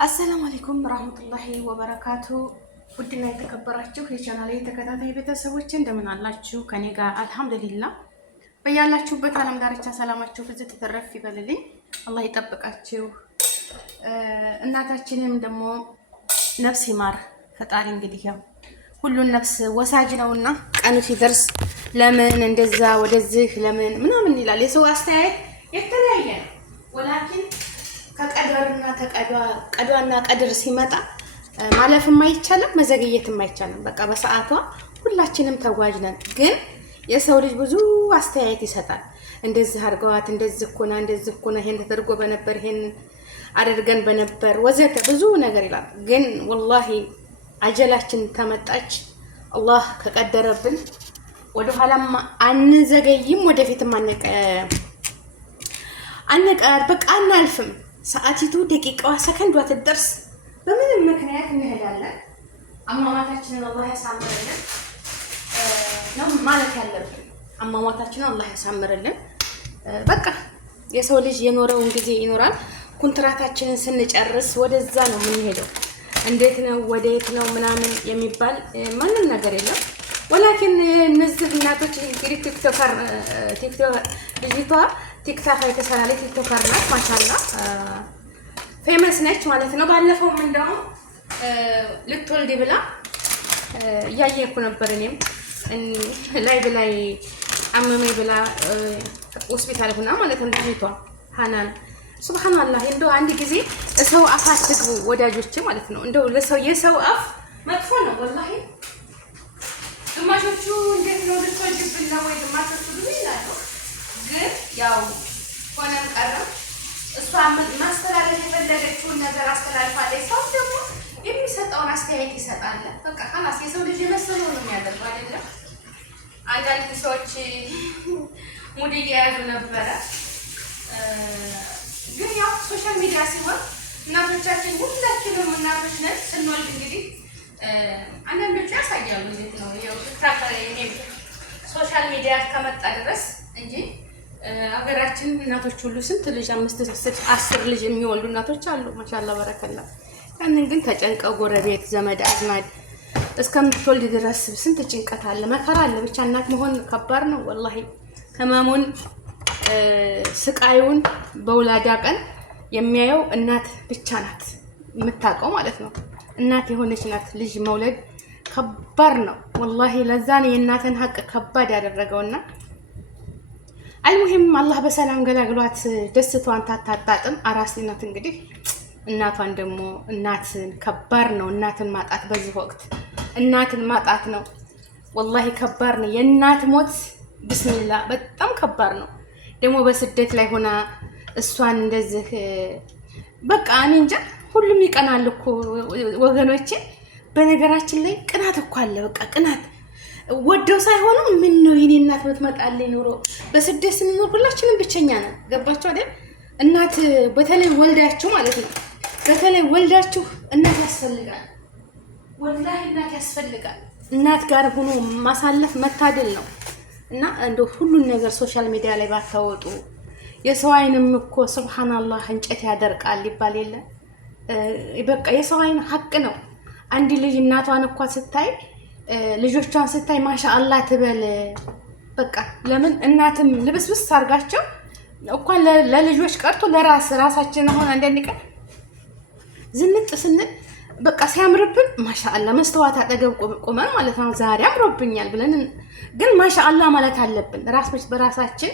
አሰላሙ አለይኩም ረህመቱላሂ ወበረካቱ። ውድና የተከበራችሁ የቻናሌ ተከታታይ ቤተሰቦች እንደምን አላችሁ? ከኔ ጋር አልሐምዱሊላህ። በያላችሁበት ዓለም ዳርቻ ሰላማችሁ ፍዝት ተተረፍ ይበልልኝ፣ አላህ ይጠብቃችሁ። እናታችንም ደግሞ ነፍስ ይማር ፈጣሪ። እንግዲህ ያው ሁሉን ነፍስ ወሳጅ ነውና ቀኑ ሲደርስ ለምን እንደዛ ወደዚህ ለምን ምናምን ይላል። የሰው አስተያየት የተለያየ ነው። ወላኪን ከቀደርና ቀዷና ቀድር ሲመጣ ማለፍም አይቻልም፣ መዘግየትም አይቻልም። በቃ በሰዓቷ ሁላችንም ተጓዥ ነን። ግን የሰው ልጅ ብዙ አስተያየት ይሰጣል። እንደዚህ አድርገዋት፣ እንደዚህ እኮ ነው፣ ይሄን ተደርጎ በነበር፣ ይሄን አድርገን በነበር ወዘተ ብዙ ነገር ይላል። ግን ወላሂ አጀላችን ተመጣች አላህ ከቀደረብን ወደ ኋላም አንዘገይም፣ ወደፊትም በቃ አናልፍም። ሰዓቲቱ ደቂቃዋ ሰከንዷ ትደርስ በምንም ምክንያት እንሄዳለን። አሟሟታችንን አላህ ያሳምርልን ነው ማለት ያለብን። አሟሟታችንን አላህ ያሳምርልን። በቃ የሰው ልጅ የኖረውን ጊዜ ይኖራል። ኮንትራታችንን ስንጨርስ ወደዛ ነው የምንሄደው። እንዴት ነው ወዴት ነው ምናምን የሚባል ማንም ነገር የለም። ወላኪን እነዚህ እናቶች እንግዲህ ልጅቷ ቲክታክ ላይ ተሰራለች። ቲክቶከር ናት ማሻአላ ፌመስ ነች ማለት ነው። ባለፈውም እንደውም ልትወልድ ብላ እያየኩ ነበር። እኔም ላይ አመመኝ ብላ ሆስፒታል ሆና ማለት ነው ልጅቷ ሃናን። ሱብሃንአላህ እንደው አንድ ጊዜ ሰው አፍ አትግቡ ወዳጆቼ ማለት ነው። እንደው የሰው አፍ መጥፎ ነው ወላሂ። ግማሾቹ እንዴት ነው ልትወልድብን ነው ወይ ግማሾቹ ብዙ ይላሉ። ግን ያው ሆነም ቀረም እሷ ማስተላለፍ የፈለገችውን ነገር አስተላልፋለች። ሰው ደግሞ የሚሰጠውን አስተያየት ይሰጣል። በቃ ካላስ የሰው ልጅ የመሰለው ነው የሚያደርገው አይደለም። አንዳንድ ሰዎች ሙድ እየያዙ ነበረ። ግን ያው ሶሻል ሚዲያ ሲሆን እናቶቻችን ሁላችንም እናቶች ነን። ስንወልድ እንግዲህ አንዳንዶቹ ያሳያሉ። እንዴት ነው ያው ቲክታክ ሶሻል ሚዲያ ከመጣ ድረስ እንጂ አገራችን እናቶች ሁሉ ስንት ልጅ 5 6 10 ልጅ የሚወልዱ እናቶች አሉ። ማሻአላ በረከላ። ያንን ግን ተጨንቀው ጎረቤት ዘመድ አዝማድ እስከምትወልድ ድረስ ስንት ጭንቀት አለ፣ መከራ አለ። ብቻ እናት መሆን ከባድ ነው ወላሂ። ህመሙን ስቃዩን በውላዳ ቀን የሚያየው እናት ብቻ ናት የምታውቀው ማለት ነው። እናት የሆነች ናት። ልጅ መውለድ ከባድ ነው ወላሂ። ለዛ ነው የእናትን ሀቅ ከባድ ያደረገውና አልሙሂም አላህ በሰላም ገላግሏት ደስቷን ታታጣጥም። አራስ ናት እንግዲህ። እናቷን ደግሞ እናትን ከባድ ነው። እናትን ማጣት በዚህ ወቅት እናትን ማጣት ነው ወላሂ ከባድ ነው። የእናት ሞት ብስሚላ በጣም ከባድ ነው። ደግሞ በስደት ላይ ሆና እሷን እንደዚህ በቃ እኔ እንጃ። ሁሉም ይቀናል እኮ ወገኖቼ። በነገራችን ላይ ቅናት እኮ አለ። በቃ ቅናት ወደው ሳይሆኑ ምን ነው የኔ እናት ብትመጣልኝ ኖሮ። በስደት ስንኖር ሁላችንም ብቸኛ ነን። ገባችሁ አይደል? እናት በተለይ ወልዳችሁ ማለት ነው። በተለይ ወልዳችሁ እናት ያስፈልጋል። ወላሂ እናት ያስፈልጋል። እናት ጋር ሆኖ ማሳለፍ መታደል ነው። እና እንደው ሁሉን ነገር ሶሻል ሚዲያ ላይ ባታወጡ። የሰው አይንም እኮ ሱብሃንአላህ እንጨት ያደርቃል ይባል የለ? በቃ የሰው አይን ሀቅ ነው። አንድ ልጅ እናቷን እኮ ስታይ ልጆቿን ስታይ ማሻአላህ ትበል። በቃ ለምን እናትም ልብስብስ አርጋቸው እንኳን ለልጆች ቀርቶ ለራሳችን አሁን አንዳንድ ቀን ዝንጥ ስንል በቃ ሲያምርብን ማሻአላህ መስተዋት አጠገብ ቆመን ማለት ነው ዛሬ አምሮብኛል ብለን ግን ማሻአላህ ማለት አለብን። በራሳችን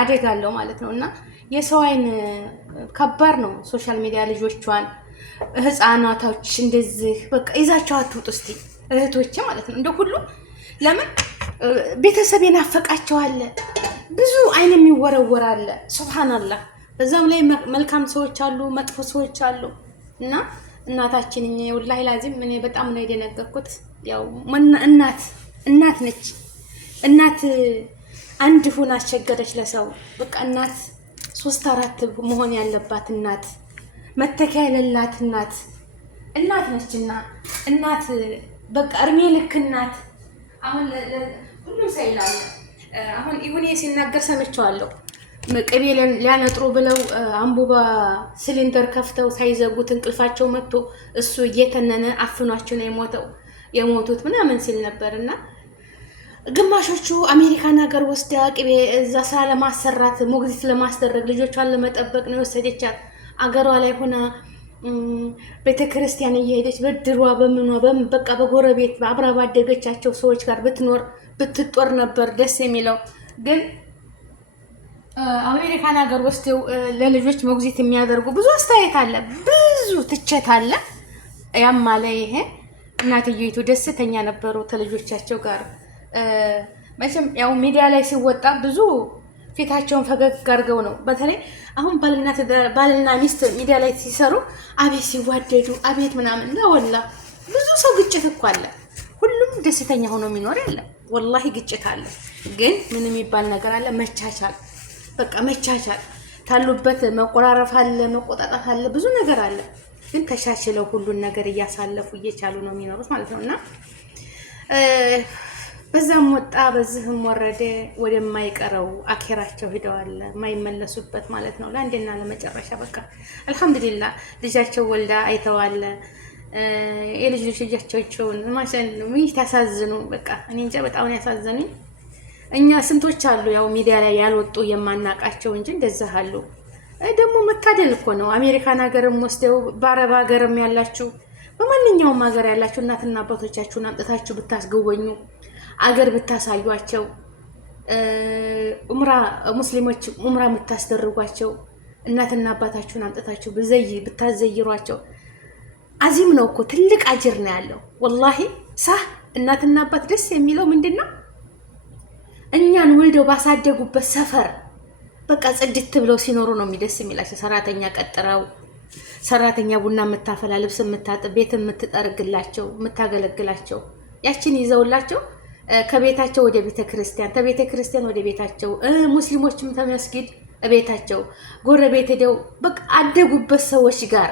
አደጋለው ማለት ነው። እና የሰው አይን ከባድ ነው። ሶሻል ሚዲያ ልጆቿን ህፃናቶች እንደዚህ በቃ ይዛቸው አትውጡ እስቲ እህቶቼ ማለት ነው። እንደ ሁሉ ለምን ቤተሰብ የናፈቃቸዋል። ብዙ አይን የሚወረወራል። ሱብሃንአላህ። በዛም ላይ መልካም ሰዎች አሉ፣ መጥፎ ሰዎች አሉ። እና እናታችን ወላሂ ላዚም እኔ በጣም ነው የደነገርኩት። ያው እናት ነች። እናት አንድ ሁን አስቸገረች ለሰው። በቃ እናት 3 4 መሆን ያለባት እናት፣ መተኪያ የሌላት እናት ነችና እናት በቃ እርሜ ልክ እናት። አሁን ሁሉም ሰው ይላል። አሁን ይሁኔ ሲናገር ሰምቼዋለሁ። ቅቤ ሊያነጥሩ ብለው አንቡባ ሲሊንደር ከፍተው ሳይዘጉት እንቅልፋቸው መጥቶ እሱ እየተነነ አፍኗቸው ነው የሞቱት ምናምን ሲል ነበርና ግማሾቹ አሜሪካን ሀገር ወስዳ ቅቤ እዛ ስራ ለማሰራት ሞግዚት ለማስደረግ ልጆቿን ለመጠበቅ ነው የወሰደቻት። አገሯ ላይ ሆና ቤተክርስቲያን እየሄደች በድሯ በምኗ በቃ በጎረቤት አብራ ባደገቻቸው ሰዎች ጋር ብትጦር ነበር ደስ የሚለው። ግን አሜሪካን ሀገር ወስደው ለልጆች ሞግዚት የሚያደርጉ ብዙ አስተያየት አለ፣ ብዙ ትችት አለ። ያም አለ ይሄ እናትየይቱ ደስተኛ ነበሩ ከልጆቻቸው ጋር። መቼም ያው ሚዲያ ላይ ሲወጣ ብዙ ፊታቸውን ፈገግ አድርገው ነው። በተለይ አሁን ባልና ሚስት ሚዲያ ላይ ሲሰሩ አቤት ሲዋደዱ አቤት ምናምን ነው። ወላ ብዙ ሰው ግጭት እኮ አለ። ሁሉም ደስተኛ ሆኖ የሚኖር ያለ ወላሂ ግጭት አለ። ግን ምን የሚባል ነገር አለ? መቻቻል። በቃ መቻቻል ታሉበት መቆራረፍ አለ፣ መቆጣጣት አለ፣ ብዙ ነገር አለ። ግን ተሻሽለው ሁሉን ነገር እያሳለፉ እየቻሉ ነው የሚኖሩት ማለት ነው። እና በዛም ወጣ በዚህም ወረደ ወደማይቀረው አኬራቸው ሄደዋል፣ የማይመለሱበት ማለት ነው። ለአንዴና ለመጨረሻ በቃ አልሐምዱሊላህ ልጃቸው ወልዳ አይተዋል። የልጅ ልጆቻቸውን ማሻአላህ ታሳዝኑ። በቃ እኔ እንጃ በጣም ያሳዘኑኝ። እኛ ስንቶች አሉ ያው ሚዲያ ላይ ያልወጡ የማናቃቸው እንጂ እንደዛ አሉ። ደግሞ መታደል እኮ ነው። አሜሪካን ሀገርም ወስደው በአረብ ሀገርም ያላችሁ በማንኛውም ሀገር ያላችሁ እናትና አባቶቻችሁን አምጥታችሁ ብታስጎበኙ አገር ብታሳዩአቸው ሙስሊሞች ኡምራ የምታስደርጓቸው እናትና አባታችሁን አምጥታችሁ ብታዘይሯቸው አዚም ነው እኮ ትልቅ አጅር ነው ያለው። ወላሂ ሳህ እናትና አባት ደስ የሚለው ምንድነው? እኛን ወልደው ባሳደጉበት ሰፈር በቃ ጽድት ብለው ሲኖሩ ነው የሚደስ የሚላቸው። ሰራተኛ ቀጥረው ሰራተኛ ቡና የምታፈላ ልብስ የምታጥብ ቤት የምትጠርግላቸው የምታገለግላቸው ያችን ይዘውላቸው ከቤታቸው ወደ ቤተክርስቲያን ከቤተክርስቲያን ወደ ቤታቸው ሙስሊሞችም ተመስጊድ ቤታቸው ጎረቤት ሄደው በቃ አደጉበት ሰዎች ጋር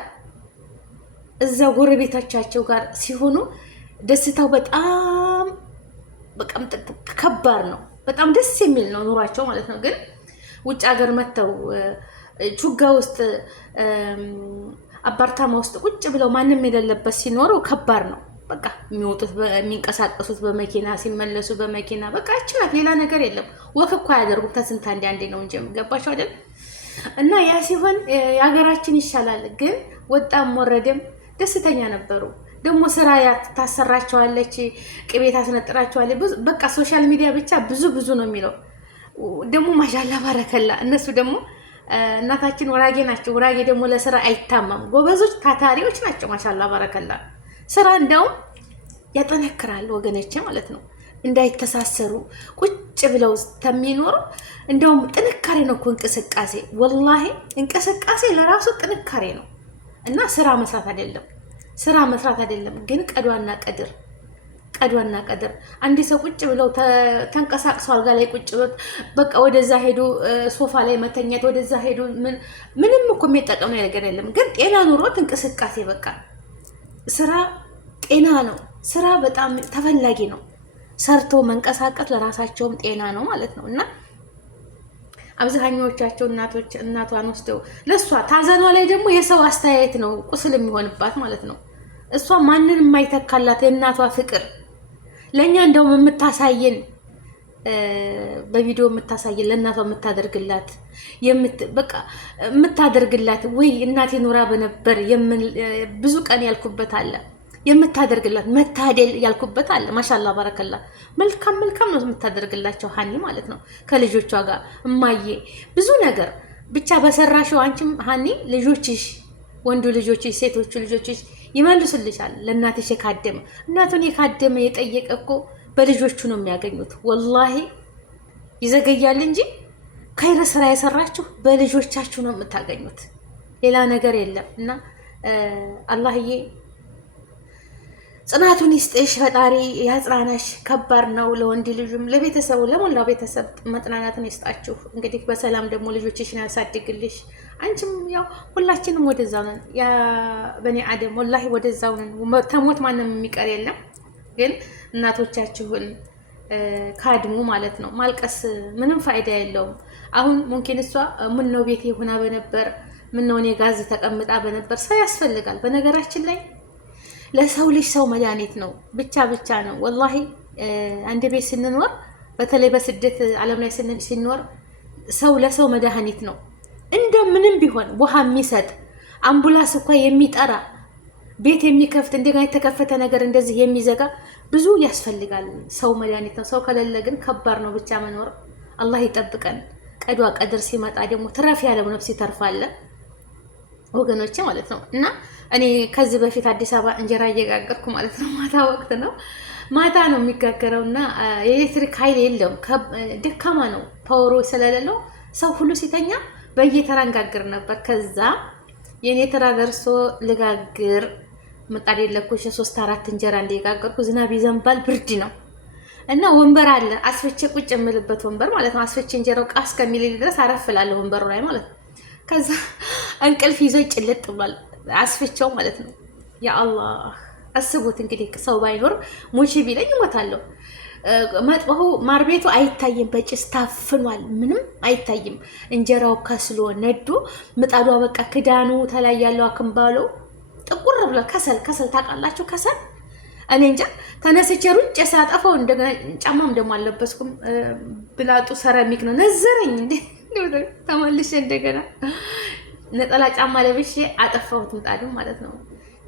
እዛ ጎረቤቶቻቸው ጋር ሲሆኑ ደስታው በጣም በቃ ከባድ ነው። በጣም ደስ የሚል ነው ኑሯቸው ማለት ነው። ግን ውጭ ሀገር መተው ቹጋ ውስጥ አፓርታማ ውስጥ ቁጭ ብለው ማንም የሌለበት ሲኖሩ ከባድ ነው። በቃ የሚወጡት የሚንቀሳቀሱት በመኪና ሲመለሱ በመኪና በቃ አችላት ሌላ ነገር የለም። ወክ እኮ አያደርጉም። ተስንታ አንዴ ነው እንጂ ገባቸው አይደል? እና ያ ሲሆን የሀገራችን ይሻላል። ግን ወጣም ወረደም ደስተኛ ነበሩ። ደግሞ ስራ ታሰራቸዋለች፣ ቅቤ ታስነጥራቸዋለች። በቃ ሶሻል ሚዲያ ብቻ ብዙ ነው የሚለው። ደግሞ ማሻአላ ባረከላ። እነሱ ደግሞ እናታችን ወራጌ ናቸው። ወራጌ ደግሞ ለስራ አይታማም። ጎበዞች ታታሪዎች ናቸው። ማሻአላ ባረከላ። ስራ እንደውም ያጠነክራል ወገኖቼ ማለት ነው። እንዳይተሳሰሩ ቁጭ ብለው ተሚኖሩ እንደውም ጥንካሬ ነው እኮ እንቅስቃሴ። ወላሂ እንቅስቃሴ ለራሱ ጥንካሬ ነው። እና ስራ መስራት አይደለም ግን ቀዷና ቀድር አንድ ሰው ቁጭ ብለው ተንቀሳቅሰው አልጋ ላይ ቁጭ ብለው በቃ ወደዛ ሄዱ ሶፋ ላይ መተኛት ወደዛ ሄዱ ምንም እኮ የሚጠቀም ነገር የለም። ግን ጤና ኑሮት እንቅስቃሴ በቃ ስራ ጤና ነው። ስራ በጣም ተፈላጊ ነው። ሰርቶ መንቀሳቀስ ለራሳቸውም ጤና ነው ማለት ነው። እና አብዛኛዎቻቸው እናቷን ወስደው ለሷ ታዘኗ ላይ ደግሞ የሰው አስተያየት ነው ቁስል የሚሆንባት ማለት ነው። እሷ ማንንም የማይተካላት የእናቷ ፍቅር ለኛ እንደውም የምታሳየን በቪዲዮ የምታሳየን ለእናቷ የምታደርግላት ወይ እናቴ ኖራ በነበር ብዙ ቀን ያልኩበት አለ። የምታደርግላት መታደል ያልኩበት አለ። ማሻአላ ባረከላ። መልካም ነው የምታደርግላቸው ሀኒ ማለት ነው። ከልጆቿ ጋር እማዬ ብዙ ነገር ብቻ በሰራሽው አንቺም ሀኒ ልጆችሽ ወንዱ ልጆችሽ ሴቶቹ ልጆችሽ ይመልሱልሻል። ለእናትሽ የካደመ እናቱን የካደመ የጠየቀ እኮ በልጆቹ ነው የሚያገኙት። ወላሂ ይዘገያል እንጂ ከይረ ስራ የሰራችሁ በልጆቻችሁ ነው የምታገኙት። ሌላ ነገር የለም። እና አላህዬ ጽናቱን ይስጥሽ፣ ፈጣሪ ያጽናናሽ። ከባድ ነው ለወንድ ልጅም ለቤተሰቡ ለሞላው ቤተሰብ መጽናናትን ይስጣችሁ። እንግዲህ በሰላም ደግሞ ልጆችሽን ያሳድግልሽ። አንቺም ያው ሁላችንም ወደዛው ነን፣ ያ በኒ አደም ወላሂ ወደዛው ነን። ተሞት ማንም የሚቀር የለም። ግን እናቶቻችሁን ካድሙ ማለት ነው። ማልቀስ ምንም ፋይዳ የለውም። አሁን ሙምኪን እሷ ምን ነው ቤቴ ሆና በነበር ምን ነው እኔ ጋዝ ተቀምጣ በነበር። ሰው ያስፈልጋል። በነገራችን ላይ ለሰው ልጅ ሰው መድኃኒት ነው። ብቻ ነው ወላሂ። አንድ ቤት ስንኖር በተለይ በስደት ዓለም ላይ ስንኖር ሰው ለሰው መድኃኒት ነው። እንደምንም ቢሆን ውሃ የሚሰጥ አምቡላንስ እንኳ የሚጠራ ቤት የሚከፍት እንደገና የተከፈተ ነገር እንደዚህ የሚዘጋ ብዙ ያስፈልጋል። ሰው መድኃኒት ነው። ሰው ከሌለ ግን ከባድ ነው ብቻ መኖር። አላህ ይጠብቀን። ቀዷ ቀድር ሲመጣ ደግሞ ትረፍ ያለው ነፍስ ይተርፋል ወገኖቼ ማለት ነው። እና እኔ ከዚህ በፊት አዲስ አበባ እንጀራ እየጋገርኩ ማለት ነው። ማታ ወቅት ነው፣ ማታ ነው የሚጋገረው እና የኤሌክትሪክ ኃይል የለም፣ ደካማ ነው ፓወሩ ስለሌለው ሰው ሁሉ ሲተኛ በየተራ እንጋግር ነበር። ከዛ የኔ ተራ ደርሶ ልጋግር ምጣድ የለኩሽ 3-4 እንጀራ እንደጋገርኩ ዝናብ ይዘንባል፣ ብርድ ነው እና ወንበር አለ አስፈቼ ቁጭ የምልበት ወንበር ማለት ነው። አስፈቼ እንጀራው ቃስ ከሚል ድረስ አረፍላለሁ ወንበሩ ላይ ማለት ነው። ከዛ እንቅልፍ ይዞ ጭልጥ ብሏል አስፈቼው ማለት ነው። ያ አላህ አስቡት እንግዲህ ሰው ባይኖር ሙቺ ቢለኝ እሞታለሁ። መጥበሁ ማር ቤቱ አይታይም፣ በጭስ ታፍኗል፣ ምንም አይታይም። እንጀራው ከስሎ ነዶ ምጣዷ በቃ ክዳኑ ተላይ ያለው አክምባሎ ጥቁር ብሏል። ከሰል ታውቃላችሁ? ከሰል እኔ እንጃ። ተነስቼ ሩጬ ሳጠፋው እንደገና ጫማም ደግሞ አልለበስኩም። ብላጡ ሰራሚክ ነው ነዘረኝ እንዴ! ተመልሼ እንደገና ነጠላ ጫማ ለብሼ አጠፋሁት ምጣዱ ማለት ነው።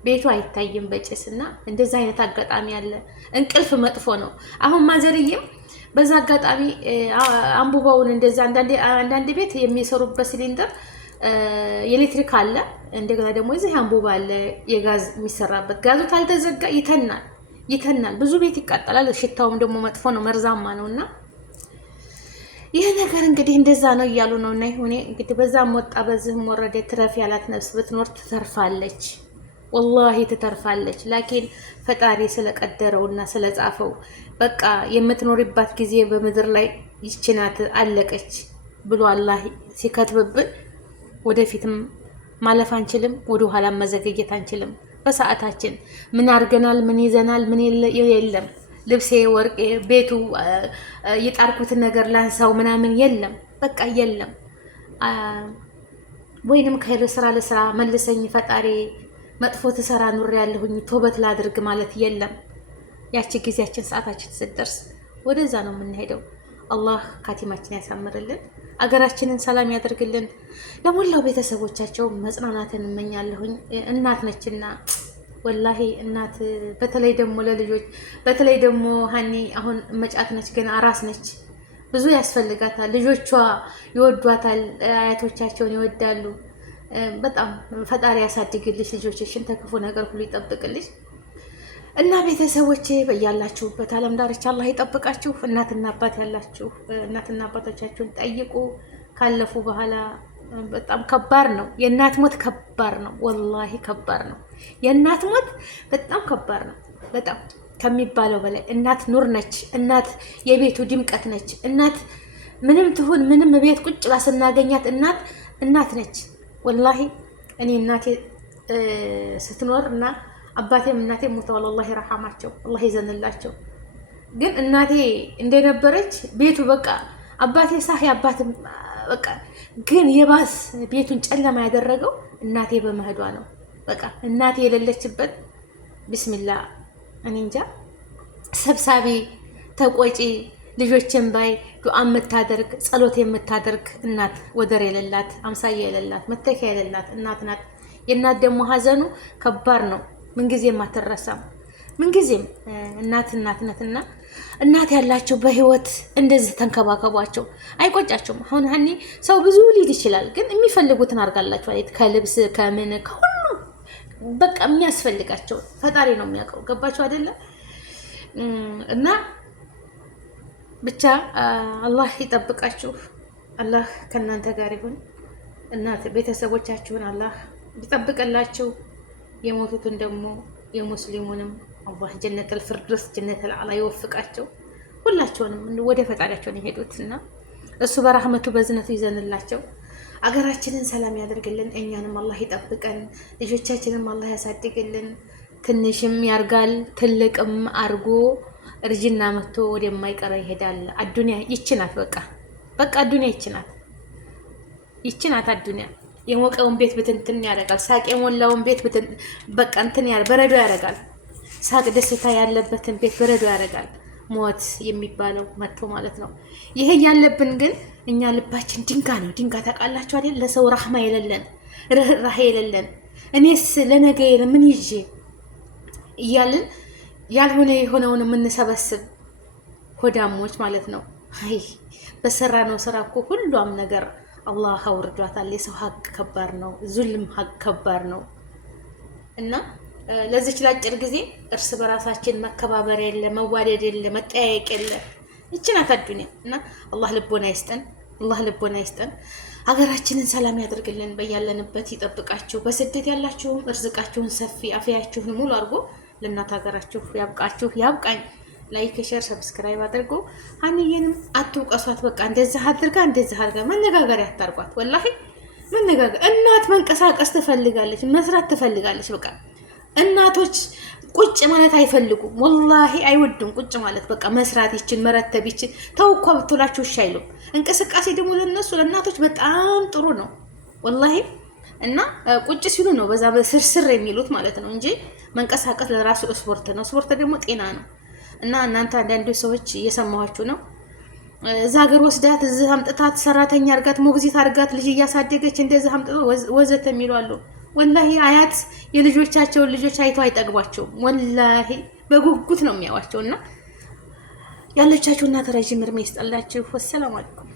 ቤቱ አይታይም በጭስና እንደዛ አይነት አጋጣሚ አለ። እንቅልፍ መጥፎ ነው። አሁን ማዘርዬም በዛ አጋጣሚ አንቡባውን እንደዛ አንዳንድ ቤት የሚሰሩበት ሲሊንደር የኤሌክትሪክ አለ፣ እንደገና ደግሞ እዚህ አንቡባ አለ የጋዝ የሚሰራበት። ጋዙ ካልተዘጋ ይተናል፣ ብዙ ቤት ይቃጠላል። ሽታውም ደግሞ መጥፎ ነው፣ መርዛማ ነውና ይህ ነገር እንግዲህ እንደዛ ነው እያሉ ነው። እና ይሁኔ እንግዲህ በዛም ወጣ በዚህም ወረደ ትረፍ ያላት ነፍስ ብትኖር ትተርፋለች፣ ወላሂ ትተርፋለች። ላኪን ፈጣሪ ስለቀደረውና ስለጻፈው በቃ የምትኖርባት ጊዜ በምድር ላይ ይችናት አለቀች ብሎ አላህ ሲከትብብን ወደፊትም ማለፍ አንችልም፣ ወደ ኋላ መዘገየት አንችልም። በሰዓታችን ምን አድርገናል፣ ምን ይዘናል፣ ምን የለም፣ ልብሴ፣ ወርቄ፣ ቤቱ የጣርኩትን ነገር ላንሳው ምናምን የለም፣ በቃ የለም። ወይንም ከሄደ ስራ ለስራ መልሰኝ ፈጣሪ መጥፎ ትሰራ ኑር ያለሁኝ ቶበት ላድርግ ማለት የለም። ያቺ ጊዜያችን ሰዓታችን ስትደርስ ወደዛ ነው የምንሄደው። አላህ ካቲማችን ያሳምርልን፣ አገራችንን ሰላም ያደርግልን። ለሞላው ቤተሰቦቻቸው መጽናናትን እመኛለሁኝ። እናት ነችና ወላሂ እናት በተለይ ደግሞ ለልጆች በተለይ ደግሞ ሀኒ አሁን መጫት ነች፣ ግን አራስ ነች። ብዙ ያስፈልጋታል። ልጆቿ ይወዷታል፣ አያቶቻቸውን ይወዳሉ። በጣም ፈጣሪ ያሳድግልሽ፣ ልጆችሽን ተክፉ ነገር ሁሉ ይጠብቅልሽ። እና ቤተሰቦቼ በያላችሁበት ዓለም ዳርቻ አላህ ይጠብቃችሁ። እናትና አባት ያላችሁ እናትና አባቶቻችሁን ጠይቁ። ካለፉ በኋላ በጣም ከባድ ነው። የእናት ሞት ከባድ ነው፣ ወላሂ ከባድ ነው። የእናት ሞት በጣም ከባድ ነው፣ በጣም ከሚባለው በላይ። እናት ኑር ነች። እናት የቤቱ ድምቀት ነች። እናት ምንም ትሁን ምንም ቤት ቁጭ ብላ ስናገኛት እናት ነች። ወላሂ እኔ እናቴ ስትኖር እና አባቴም እናቴ ሞተዋል፣ አላህ ይረሐማቸው፣ አላህ ይዘንላቸው። ግን እናቴ እንደነበረች ቤቱ በቃ አባቴ ሳህ አባት በቃ ግን የባስ ቤቱን ጨለማ ያደረገው እናቴ በመሄዷ ነው። በቃ እናቴ የሌለችበት ቢስሚላ እኔ እንጃ። ሰብሳቢ ተቆጪ ልጆችን ባይ ዱዓ የምታደርግ ጸሎት የምታደርግ እናት ወደር የሌላት አምሳያ የሌላት መተኪያ የሌላት እናት ናት። የእናት ደግሞ ሀዘኑ ከባድ ነው። ምንጊዜም አትረሳም። ምንጊዜም እናት ናትና እናት ያላቸው በህይወት እንደዚህ ተንከባከቧቸው፣ አይቆጫቸውም። አሁን ሀኒ ሰው ብዙ ሊድ ይችላል፣ ግን የሚፈልጉትን አድርጋላቸው አይደል? ከልብስ ከምን ከሁሉ በቃ የሚያስፈልጋቸው ፈጣሪ ነው የሚያውቀው። ገባቸው አይደለ? እና ብቻ አላህ ይጠብቃችሁ፣ አላህ ከእናንተ ጋር ይሁን። እናት ቤተሰቦቻችሁን አላህ ይጠብቅላችሁ። የሞቱትን ደግሞ የሙስሊሙንም አላህ ጀነተል ፊርደውስ ጀነተል አዕላ ይወፍቃቸው። ሁላቸውንም ወደ ፈጣሪያቸውን የሄዱትና እሱ በረህመቱ በዝነቱ ይዘንላቸው። አገራችንን ሰላም ያደርግልን፣ እኛንም አላህ ይጠብቀን፣ ልጆቻችንም አላህ ያሳድግልን። ትንሽም ያርጋል ትልቅም አርጎ እርጅና መጥቶ ወደማይቀረው ይሄዳል። አዱንያ ይችናት፣ በቃ አዱንያ ይችናት። ይችን አታዱንያ የሞቀውን ቤት ብትንትን ያደርጋል። ሳቅ የሞላውን ቤት በቃ እንትን በረዶ ያደርጋል። ሳቅ ደስታ ያለበትን ቤት በረዶ ያደርጋል። ሞት የሚባለው መጥቶ ማለት ነው። ይሄ ያለብን ግን እኛ ልባችን ድንጋይ ነው። ድንጋይ ታውቃላችሁ አይደል? ለሰው ራህማ የሌለን ርህራሄ የሌለን እኔስ ለነገ ምን ይዤ እያልን ያልሆነ የሆነውን የምንሰበስብ ሆዳሞች ማለት ነው። አይ በሰራ ነው ስራ እኮ ሁሉም ነገር አላህ አውርዷታል። የሰው ሀቅ ከባድ ነው። ዙልም ሀቅ ከባድ ነው እና ለዚች ላጭር ጊዜ እርስ በራሳችን መከባበር የለ፣ መዋደድ የለ፣ መጠያየቅ የለ። ይችን አታዱንያ እና አላህ ልቦና ይስጠን። አላህ ልቦና ይስጠን። ሀገራችንን ሰላም ያደርግልን። በያለንበት ይጠብቃችሁ። በስደት ያላችሁም እርዝቃችሁን ሰፊ አፍያችሁን ሙሉ አድርጎ ለእናት ሀገራችሁ ያብቃችሁ። ያብቃኝ። ላይክ፣ ሼር፣ ሰብስክራይብ አድርጎ ሀኒዬንም አትውቀሷት። በቃ እንደዛ አድርጋ መነጋገሪያ አታርጓት። ወላሂ መነጋገር እናት መንቀሳቀስ ትፈልጋለች፣ መስራት ትፈልጋለች። በቃ እናቶች ቁጭ ማለት አይፈልጉም። ወላሂ አይወዱም ቁጭ ማለት። በቃ መስራት ይችን መረተብ ይችን ተውኳ ብትላችሁ እሺ አይሉም። እንቅስቃሴ ደግሞ ለእናቶች በጣም ጥሩ ነው ወላሂ። እና ቁጭ ሲሉ ነው በዛ ስርስር የሚሉት ማለት ነው እንጂ መንቀሳቀስ ለራሱ ስፖርት ነው። ስፖርት ደግሞ ጤና ነው። እና እናንተ አንዳንድ ሰዎች እየሰማኋችሁ ነው። እዛ ሀገር ወስዳት እዚህ አምጥታት ሰራተኛ አርጋት ሞግዚት አርጋት ልጅ እያሳደገች እንደዚህ አምጥቶ ወዘተ የሚሉ አሉ። ወላሂ አያት የልጆቻቸውን ልጆች አይተው አይጠግቧቸውም። ወላሂ በጉጉት ነው የሚያዋቸው። እና ያለቻችሁ እናት ረጅም እድሜ ይስጠላችሁ። ወሰላሙ አለይኩም።